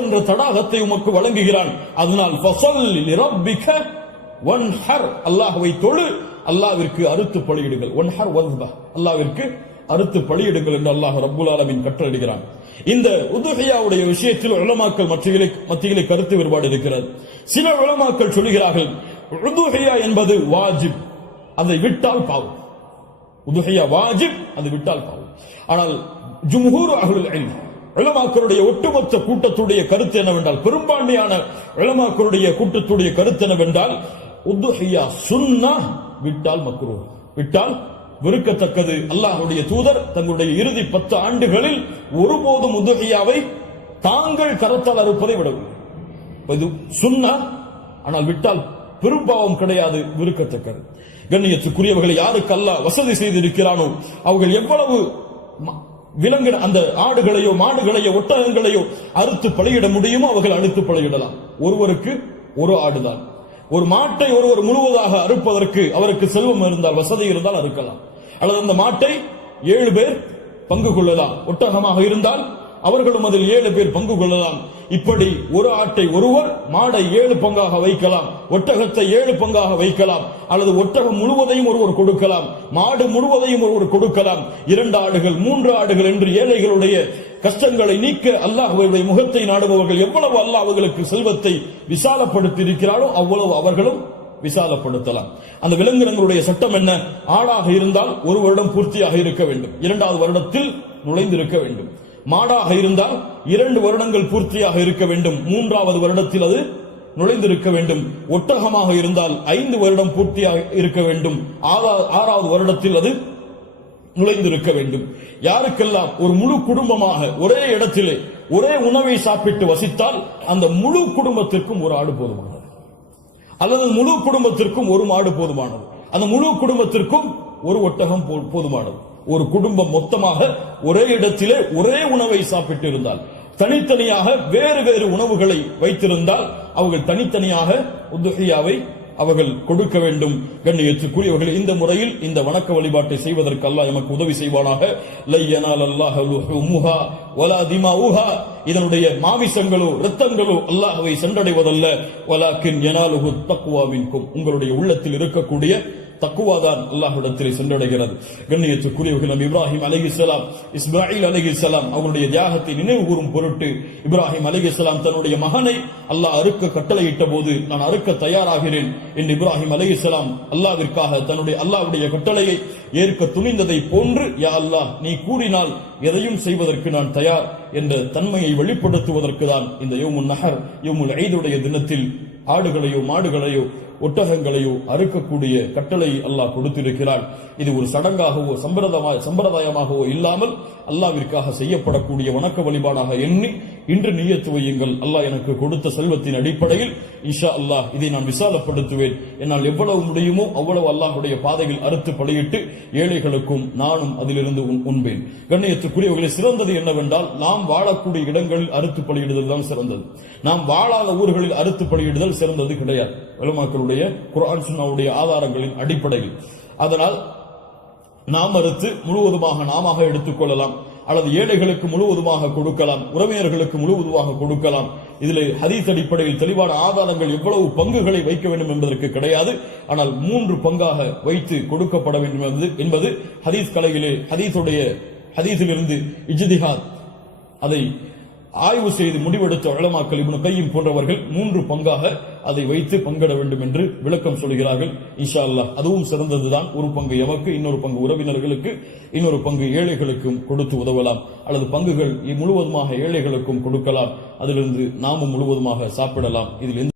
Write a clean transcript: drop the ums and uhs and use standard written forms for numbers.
என்ற தடாகத்தை உமக்கு வழங்குகிறான். அதனால் ஃபஸல்லி லிரப்பிக வன்ஹர், அல்லாஹ்வை தொழு, அல்லாஹ்விற்கு அறுத்து பலியிடுங்கள். வன்ஹர் வஸ்பஹ், அல்லாஹ்விற்கு அறுத்து பலியிடுங்கள் என்று அல்லாஹ் ரப்புல் ஆலமீன் கட்டளையிடுகிறான். இந்த உதுஹியாவுடைய விஷயத்தில் உலமாக்கள் மத்தியிலே கருத்து வேறுபாடு இருக்கிறது. சில உலமாக்கள் சொல்கிறார்கள் உதுஹியா என்பது வாஜிப், அதை விட்டால் பாவம். உதுஹியா வாஜிப், அதை விட்டால் பாவம். ஆனால் ஜும்ஹூர் அஹ்லுல் இல்ம், உலமாக்களுடைய ஒட்டுமொத்த கூட்டத்துடைய கருத்து என்னவென்றால், பெரும்பான்மையான உலமாக்களுடைய கூட்டத்துடைய கருத்து என்னவென்றால், உதுஹியா சுன்னah, விட்டால் மக்ரூஹ், விட்டால் வெறுக்கத்தக்கது. அல்லாஹ்வுடைய தூதர் தங்களுடைய இறுதி 10 ஆண்டுகளில் ஒருபோதும் உதுஹியாவை தாங்கள் கரத்தால் அறுப்பதை விடவில்லை. இது சுன்னah, ஆனால் விட்டால் பெரும்பாவம் கிடையாது, வெறுக்கத்தக்கது. கண்ணியத்துக்குரியவர்களை யாருக்கு அல்லாஹ் வசதி செய்திருக்கிறானோ அவர்கள் எவ்வளவு விலங்கு அந்த ஆடுகளையோ மாடுகளையோ ஒட்டகங்களையோ அறுத்து பலியிட முடியுமோ அவர்கள் அறுத்து பலியிடலாம். ஒருவருக்கு ஒரு ஆடுதான். ஒரு மாட்டை ஒருவர் முழுவதாக அறுப்பதற்கு அவருக்கு செல்வம் இருந்தால், வசதி இருந்தால் அறுக்கலாம். அல்லது அந்த மாட்டை 7 பேர் பங்கு கொள்ளலாம். ஒட்டகமாக இருந்தால் அவர்களும் அதில் 7 பேர் பங்கு கொள்ளலாம். இப்படி ஒரு ஆட்டை ஒருவர், மாடை 7 பங்காக வைக்கலாம், ஒட்டகத்தை 7 பங்காக வைக்கலாம். அல்லது ஒட்டகம் முழுவதையும் ஒருவர் கொடுக்கலாம், மாடு முழுவதையும் ஒருவர் கொடுக்கலாம். 2 ஆடுகள் 3 ஆடுகள் என்று ஏழைகளுடைய கஷ்டங்களை நீக்க அல்லாஹ்வுடைய முகத்தை நாடுபவர்கள் எவ்வளவு அல்லாஹ் அவர்களுக்கு செல்வத்தை விசாலப்படுத்தி இருக்கிறாரோ அவ்வளவு அவர்களும் விசாலப்படுத்தலாம். அந்த விலங்கினங்களுடைய சட்டம் என்ன? ஆடாக இருந்தால் 1 வருடம் பூர்த்தியாக இருக்க வேண்டும், 2வது வருடத்தில் நுழைந்திருக்க வேண்டும். மாடாக இருந்தால் 2 வருடங்கள் பூர்த்தியாக இருக்க வேண்டும், 3வது வருடத்தில் அது நுழைந்திருக்க வேண்டும். ஒட்டகமாக இருந்தால் 5 வருடம் பூர்த்தியாக இருக்க வேண்டும், 6வது வருடத்தில் அது நுழைந்திருக்க வேண்டும். யாருக்கெல்லாம் ஒரு முழு குடும்பமாக ஒரே இடத்திலே ஒரே உணவை சாப்பிட்டு வசித்தால் அந்த முழு குடும்பத்திற்கும் ஒரு ஆடு போதுமானது, அல்லது முழு குடும்பத்திற்கும் ஒரு மாடு போதுமானது, அந்த முழு குடும்பத்திற்கும் ஒரு ஒட்டகம் போதுமானது. ஒரு குடும்பம் மொத்தமாக ஒரே இடத்திலே ஒரே உணவை சாப்பிட்டு இருந்தால், தனித்தனியாக வேறு வேறு உணவுகளை வைத்திருந்தால் அவர்கள் தனித்தனியாக உதுஹியாவை அவர்கள் கொடுக்க வேண்டும். கண்ணியத்துக்குரியவர்கள், இந்த முறையில் இந்த வணக்க வழிபாட்டை செய்வதற்கு அல்லாஹ் எமக்கு உதவி செய்வானாக. லை யனாலல்லாஹு லுஹூமுஹா வலா திமாஉஹா, இதனுடைய மாமிசங்களோ இரத்தங்களோ அல்லாஹ்வை சென்றடைவதல்ல. வலாக்கின் யனாலுஹு தக்வா மின்கும், உங்களுடைய உள்ளத்தில் இருக்கக்கூடிய தக்குவாதான் அல்லாஹ்விடத்திலே சென்றடைகிறது. கண்ணியத்துக்குரியவர்கள், நபி இப்ராஹிம் அலைஹிஸ்ஸலாம், இஸ்மாயில் அலைஹிஸ்ஸலாம் அவருடைய தியாகத்தை நினைவு கூறும் பொருட்டு இப்ராஹிம் அலைஹிஸ்ஸலாம் தன்னுடைய மகனை அல்லாஹ் அறுக்க கட்டளையிட்ட போது, நான் அறுக்க தயாராகிறேன் என்று இப்ராஹிம் அலைஹிஸ்ஸலாம் அல்லாஹ்விற்காக தன்னுடைய அல்லாஹ்வுடைய கட்டளையை ஏற்க துணிந்ததை போன்று, யா அல்லாஹ் நீ கூறினால் எதையும் செய்வதற்கு நான் தயார் என்ற தன்மையை வெளிப்படுத்துவதற்கு தான் இந்த யௌமுன் நஹர், யௌமுல் ஈதுடைய தினத்தில் ஆடுகளையோ மாடுகளையோ ஒட்டகங்களையோ அறுக்கக்கூடிய கட்டளை அல்லாஹ் கொடுத்திருக்கிறார். இது ஒரு சடங்காகவோ சம்பிரதாயமாகவோ இல்லாமல் அல்லாஹ்விற்காக செய்யப்படக்கூடிய வணக்க வழிபாடாக எண்ணி இன்று நியத்து வையுங்கள். அல்லாஹ் எனக்கு கொடுத்த செல்வத்தின் அடிப்படையில் இன்ஷா அல்லாஹ் இதை நான் விசாலப்படுத்துவேன். என்னால் எவ்வளவு முடியுமோ அவ்வளவு அல்லாஹ்வுடைய பாதையில் அறுத்து பலியிட்டு ஏழைகளுக்கும் நானும் அதிலிருந்து உண்பேன். கண்ணியத்துக்குரியவர்களை, சிறந்தது என்னவென்றால் நாம் வாழக்கூடிய இடங்களில் அறுத்து பலியிடுதல் தான் சிறந்தது. நாம் வாழாத ஊர்களில் அறுத்து பலியிடுதல் சிறந்தது கிடையாது, உலமாக்களுடைய குர்ஆன் சுன்னாவுடைய ஆதாரங்களின் அடிப்படையில். அதனால் நாம் அறுத்து முழுவதுமாக நாம எடுத்துக்கொள்ளலாம், அல்லது ஏழைகளுக்கு முழுவதுமாக கொடுக்கலாம், உறவினர்களுக்கு முழுவதுமாக கொடுக்கலாம். இதில் ஹதீஸ் அடிப்படையில் தெளிவான ஆதாரங்கள் எவ்வளவு பங்குகளை வைக்க வேண்டும் என்பதற்கு கிடையாது. ஆனால் 3 பங்காக வைத்து கொடுக்கப்பட வேண்டும் என்பது ஹதீஸ் கலையிலே ஹதீஸிலிருந்து இஜ்திஹாத் அதை ஆய்வு செய்து முடிவெடுத்த உலமாக்கள் இப்னு கய்யிம் போன்றவர்கள் 3 பங்காக அதை வைத்து பங்கிட வேண்டும் என்று விளக்கம் சொல்கிறார்கள். இன்ஷா அல்லாஹ் அதுவும் சிறந்ததுதான். 1 பங்கு எமக்கு, இன்னொரு பங்கு உறவினர்களுக்கு, இன்னொரு பங்கு ஏழைகளுக்கும் கொடுத்து உதவலாம். அல்லது பங்குகள் முழுவதுமாக ஏழைகளுக்கும் கொடுக்கலாம், அதிலிருந்து நாமும் முழுவதுமாக சாப்பிடலாம். இதில்